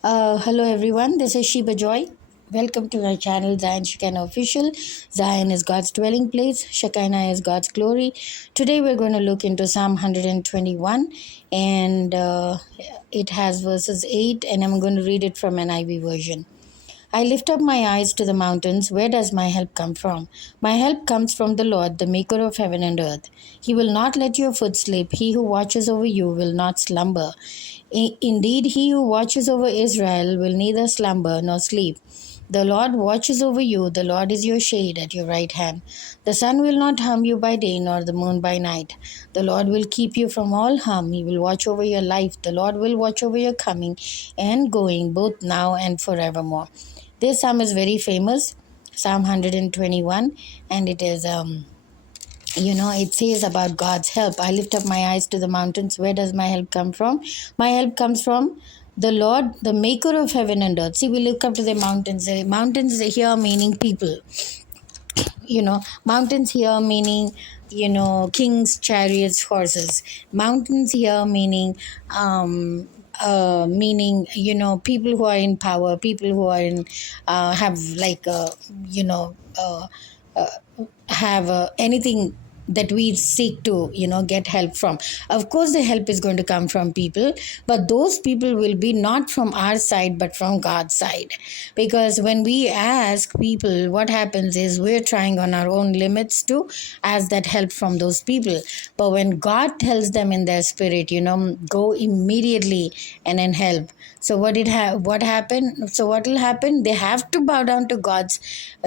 Hello everyone, this is Sheba Joy. Welcome to my channel Zion Shekinah Official. Zion is God's dwelling place, Shekinah is God's glory. Today we're going to look into Psalm 121 and it has verses 8 and I'm going to read it from NIV version. I lift up my eyes to the mountains. Where does my help come from? My help comes from the Lord, the maker of heaven and earth. He will not let your foot slip. He who watches over you will not slumber. Indeed, he who watches over Israel will neither slumber nor sleep. The Lord watches over you. The Lord is your shade at your right hand. The sun will not harm you by day, nor the moon by night. The Lord will keep you from all harm. He will watch over your life. The Lord will watch over your coming and going, both now and forevermore. This psalm is very famous, Psalm 121, and it is it says about God's help. I lift up my eyes to the mountains. Where does my help come from? My help comes from the Lord, the maker of heaven and earth. See, we look up to the mountains. The mountains here meaning people. Mountains here meaning, kings, chariots, horses. Mountains here meaning, people who are in power, people who are in, have like, uh, have anything that we seek to get help from. Of course the help is going to come from people, but those people will be not from our side but from God's side. Because when we ask people, what happens is we're trying on our own limits to ask that help from those people. But when God tells them in their spirit, go immediately and then help. So what happened? So what will happen? They have to bow down to God's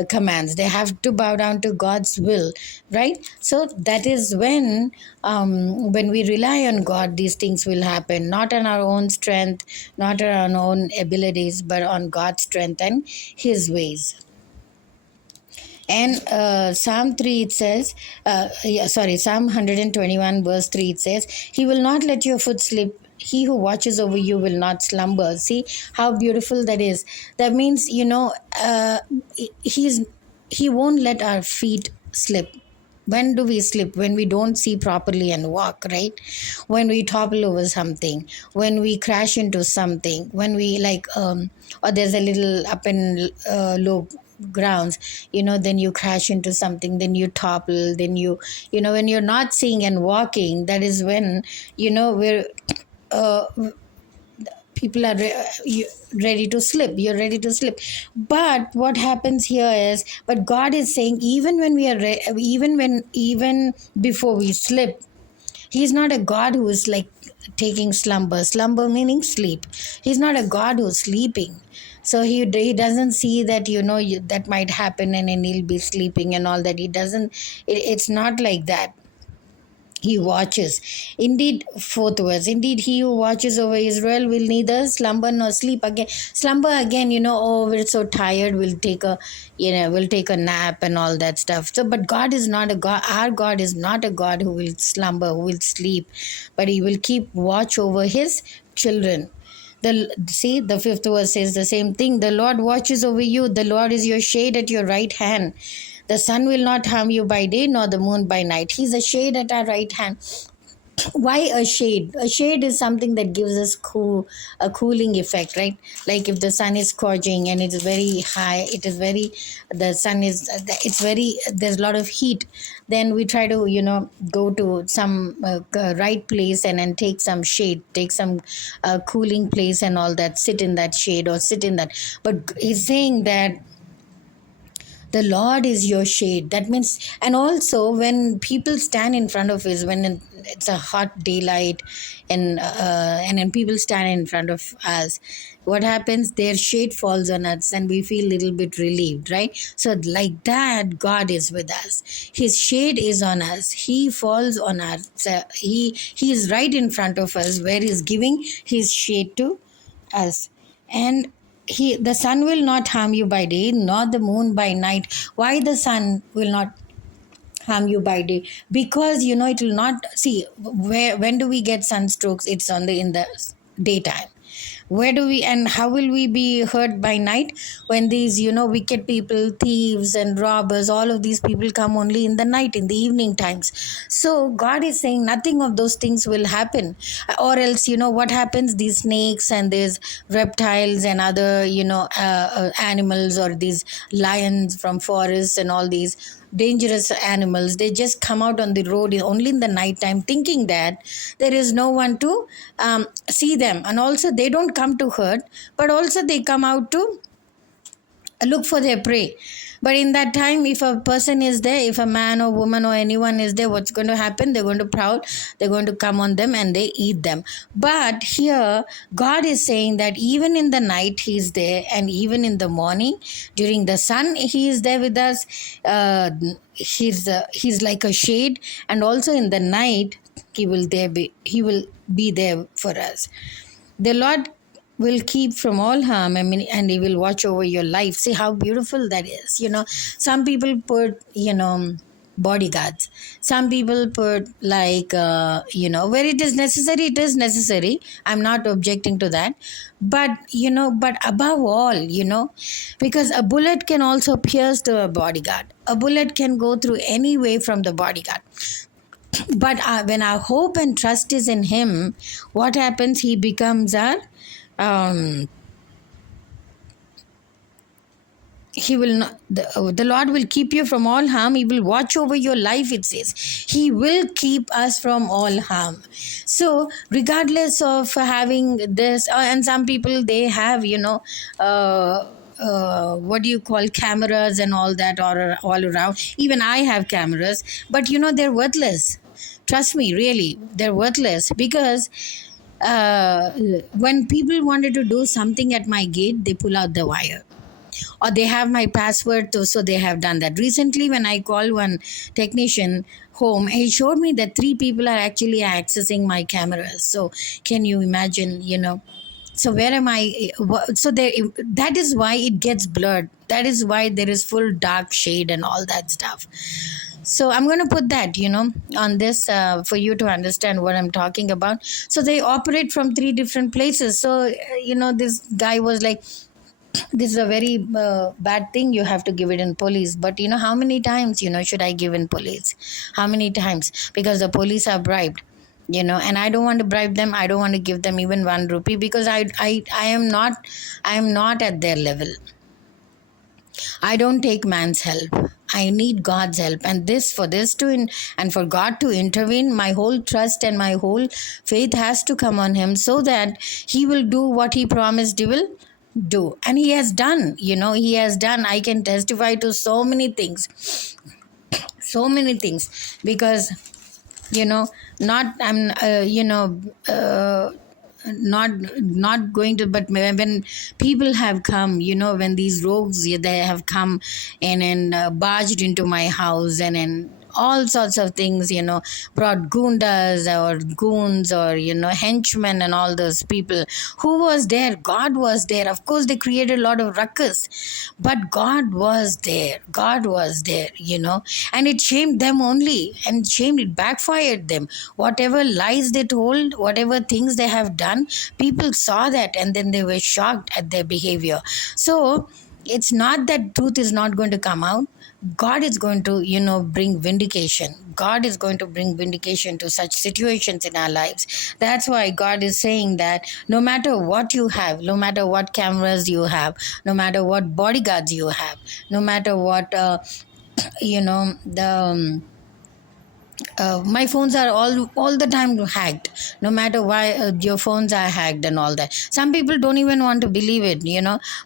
commands. They have to bow down to God's will, right? So that is when we rely on God, these things will happen. Not on our own strength, not on our own abilities, but on God's strength and His ways. And Psalm 3 it says, Psalm 121 verse 3 it says, He will not let your foot slip. He who watches over you will not slumber. See how beautiful that is. That means, He won't let our feet slip. When do we slip? When we don't see properly and walk, right? When we topple over something, when we crash into something, when we or there's a little up and low grounds, then you crash into something, then you topple, then when you're not seeing and walking, that is when, we're uh, people are ready to slip. You're ready to slip. But what happens here is, but God is saying, even when we are even before we slip, He's not a God who is like taking slumber meaning sleep. He's not a God who's sleeping. So he doesn't see that that might happen and then he'll be sleeping and all that. He doesn't. It's not like that. He watches. Indeed, fourth verse. Indeed, he who watches over Israel will neither slumber nor sleep again. Slumber again, oh, we're so tired, we'll take a nap and all that stuff. So, but God is not a God. Our God is not a God who will slumber, who will sleep, but He will keep watch over His children. The fifth verse says the same thing. The Lord watches over you. The Lord is your shade at your right hand. The sun will not harm you by day, nor the moon by night. He's a shade at our right hand. Why a shade? A shade is something that gives us a cooling effect, right? Like if the sun is scorching and it is very high, there's a lot of heat, then we try to go to some right place and then take some shade, take some cooling place and all that, sit in that shade or sit in that. But he's saying that the Lord is your shade. That means, and also when people stand in front of us, when it's a hot daylight, and then people stand in front of us, what happens? Their shade falls on us, and we feel a little bit relieved, right? So like that, God is with us. His shade is on us. He falls on us. He is right in front of us, where He's giving His shade to us. And the sun will not harm you by day, nor the moon by night. Why the sun will not harm you by day? Because it will not see. When do we get sunstrokes? It's in the daytime. Where do we, and how will we be hurt by night? When these, wicked people, thieves and robbers, all of these people come only in the night, in the evening times. So God is saying nothing of those things will happen. Or else, what happens, these snakes and these reptiles and other, animals, or these lions from forests and all these dangerous animals, they just come out on the road only in the night time, thinking that there is no one to see them. And also they don't come to hurt, but also they come out to look for their prey. But in that time, if a person is there, if a man or woman or anyone is there, what's going to happen? They're going to prowl, they're going to come on them and they eat them. But here God is saying that even in the night He's there, and even in the morning during the sun He is there with us. He's like a shade, and also in the night He will be there for us. The Lord will keep from all harm, and He will watch over your life. See how beautiful that is. Some people put, bodyguards. Some people put like, where it is necessary, it is necessary. I'm not objecting to that. But, but above all, because a bullet can also pierce to a bodyguard. A bullet can go through any way from the bodyguard. But when our hope and trust is in Him, what happens? He becomes our um, He will not, the Lord will keep you from all harm. He will watch over your life, it says. He will keep us from all harm. So regardless of having this, and some people, they have, what do you call, cameras and all that, or all around. Even I have cameras, but they're worthless. Trust me, really, they're worthless. Because when people wanted to do something at my gate, they pull out the wire, or they have my password too, so they have done that. Recently, when I called one technician home, he showed me that 3 people are actually accessing my cameras. So can you imagine? So where am I? So there, that is why it gets blurred. That is why there is full dark shade and all that stuff. So I'm going to put that, on this, for you to understand what I'm talking about. So they operate from 3 different places. So, this guy was like, this is a very bad thing, you have to give it in police. But how many times, should I give in police? How many times? Because the police are bribed, and I don't want to bribe them. I don't want to give them even 1 rupee, because I am not at their level. I don't take man's help. I need God's help. And and for God to intervene, my whole trust and my whole faith has to come on Him, so that He will do what He promised He will do. And He has done. He has done. I can testify to so many things. So many things. Because, not, I'm, not going to, but when people have come, when these rogues, they have come and barged into my house, and all sorts of things, brought goondas or goons, or henchmen, and all those people. Who was there? God was there. Of course they created a lot of ruckus, but God was there. God was there, and it shamed them only, and it backfired them. Whatever lies they told, whatever things they have done, people saw that, and then they were shocked at their behavior. So it's not that truth is not going to come out. God is going to, bring vindication. God is going to bring vindication to such situations in our lives. That's why God is saying that no matter what you have, no matter what cameras you have, no matter what bodyguards you have, no matter what, my phones are all the time hacked. No matter why, your phones are hacked and all that. Some people don't even want to believe it,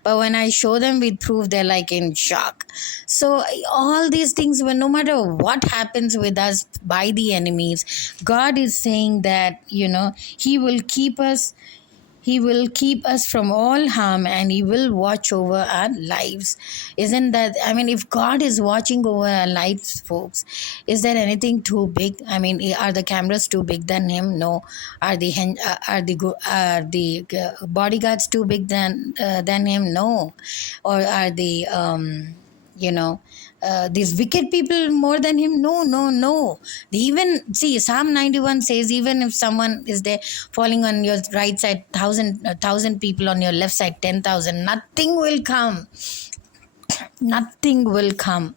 but when I show them with proof, they're like in shock. So all these things, when no matter what happens with us by the enemies, God is saying that He will keep us. He will keep us from all harm, and He will watch over our lives. Isn't that, if God is watching over our lives, folks, is there anything too big? Are the cameras too big than Him? No. Are the bodyguards too big than Him? No. Or are the, these wicked people more than him? No, no, no. Even see, Psalm 91 says, even if someone is there falling on your right side, thousand people on your left side, 10,000, nothing will come. Nothing will come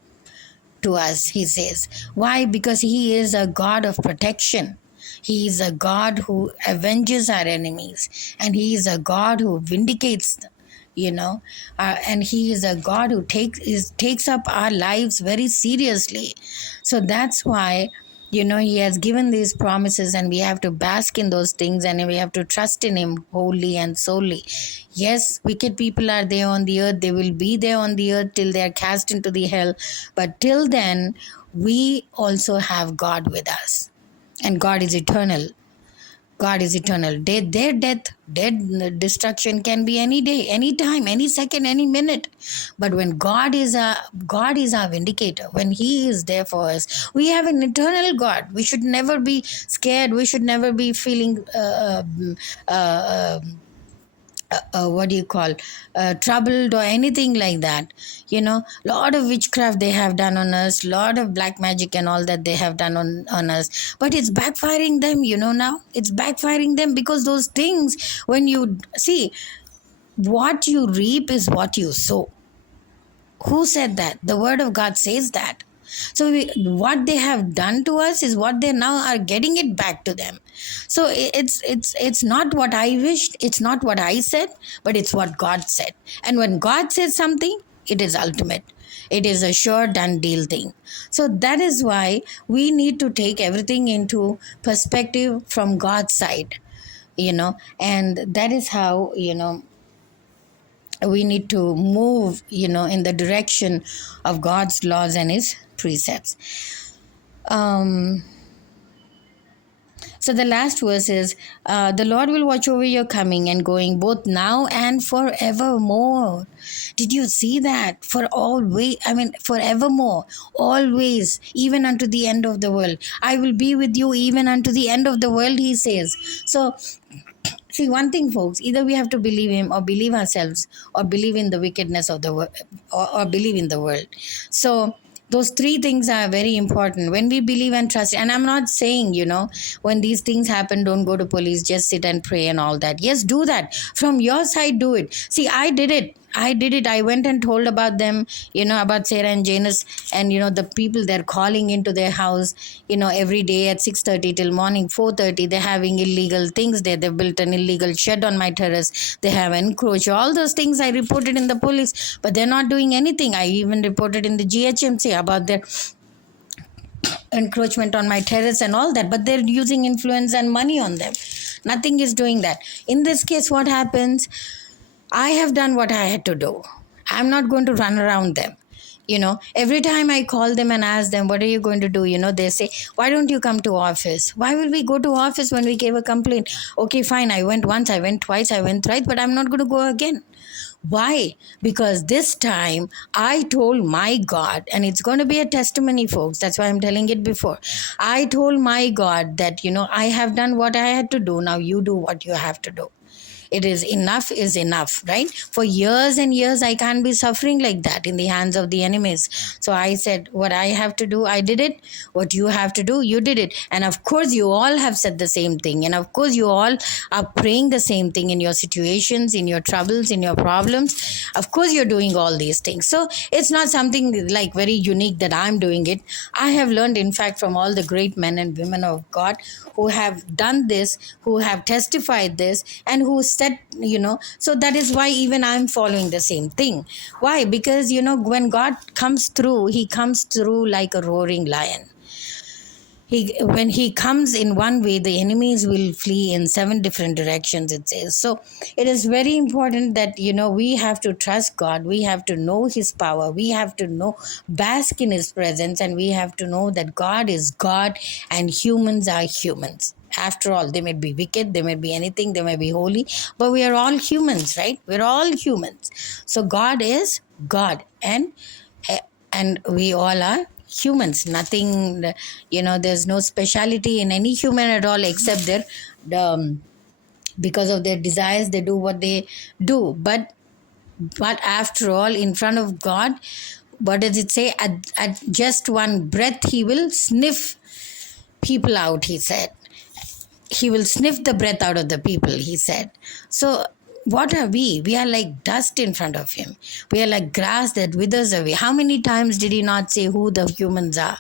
to us, he says. Why? Because he is a God of protection. He is a God who avenges our enemies, and he is a God who vindicates them, and he is a God who takes up our lives very seriously. So that's why, he has given these promises, and we have to bask in those things, and we have to trust in him wholly and solely. Yes, wicked people are there on the earth. They will be there on the earth till they are cast into the hell. But till then, we also have God with us. And God is eternal. God is eternal. Their death, their destruction can be any day, any time, any second, any minute. But when God is our vindicator, when He is there for us, we have an eternal God. We should never be scared. We should never be feeling what do you call, troubled or anything like that. Lot of witchcraft they have done on us, lot of black magic and all that they have done on us, but it's backfiring them. Now it's backfiring them, because those things, when you see, what you reap is what you sow. Who said that? The word of God says that. So what they have done to us is what they now are getting it back to them. So it's not what I wished, it's not what I said, but it's what God said. And when God says something, it is ultimate. It is a sure done deal thing. So that is why we need to take everything into perspective from God's side, and that is how, we need to move, in the direction of God's laws and His precepts. So the last verse is, the Lord will watch over your coming and going, both now and forevermore. Did you see that? Forevermore, always, even unto the end of the world. I will be with you even unto the end of the world, He says. So, see, one thing, folks, either we have to believe Him or believe ourselves, or believe in the wickedness of the world, or believe in the world. So those three things are very important when we believe and trust. And I'm not saying, when these things happen, don't go to police, just sit and pray and all that. Yes, do that. From your side, do it. See, I did it. I went and told about them, about Sarah and Janus, and, the people, they're calling into their house, every day at 6:30 till morning 4:30. They're having illegal things there. They've built an illegal shed on my terrace. They have encroached. All those things I reported in the police, but they're not doing anything. I even reported in the GHMC about their encroachment on my terrace and all that, but they're using influence and money on them. Nothing is doing that. In this case, what happens? I have done what I had to do. I'm not going to run around them. Every time I call them and ask them, what are you going to do? They say, why don't you come to office? Why will we go to office when we gave a complaint? Okay, fine. I went once, I went twice, I went thrice, but I'm not going to go again. Why? Because this time I told my God, and it's going to be a testimony, folks. That's why I'm telling it before. I told my God that, I have done what I had to do. Now you do what you have to do. It is enough, right? For years and years, I can't be suffering like that in the hands of the enemies. So I said, what I have to do, I did it. What you have to do, you did it. And of course, you all have said the same thing. And of course, you all are praying the same thing in your situations, in your troubles, in your problems. Of course, you're doing all these things. So it's not something like very unique that I'm doing it. I have learned, in fact, from all the great men and women of God who have done this, who have testified this, and who said, so that is why even I'm following the same thing. Why? Because, when God comes through, He comes through like a roaring lion. When He comes in one way, the enemies will flee in 7 different directions, it says. So it is very important that, we have to trust God. We have to know His power. We have to bask in His presence, and we have to know that God is God and humans are humans. After all, they may be wicked, they may be anything, they may be holy, but we are all humans, right? We're all humans. So God is God, and we all are humans. Nothing, there's no speciality in any human at all, except because of their desires, they do what they do. But after all, in front of God, what does it say? At just one breath, he will sniff people out, he said. He will sniff the breath out of the people, he said. So, what are we? We are like dust in front of him. We are like grass that withers away. How many times did he not say who the humans are?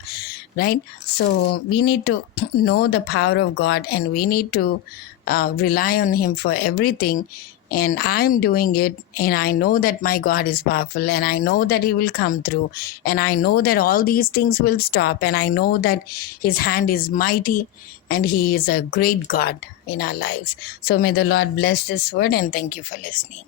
Right? So, we need to know the power of God, and we need to rely on him for everything. And I'm doing it, and I know that my God is powerful, and I know that he will come through, and I know that all these things will stop, and I know that his hand is mighty, and he is a great God in our lives. So may the Lord bless this word, and thank you for listening.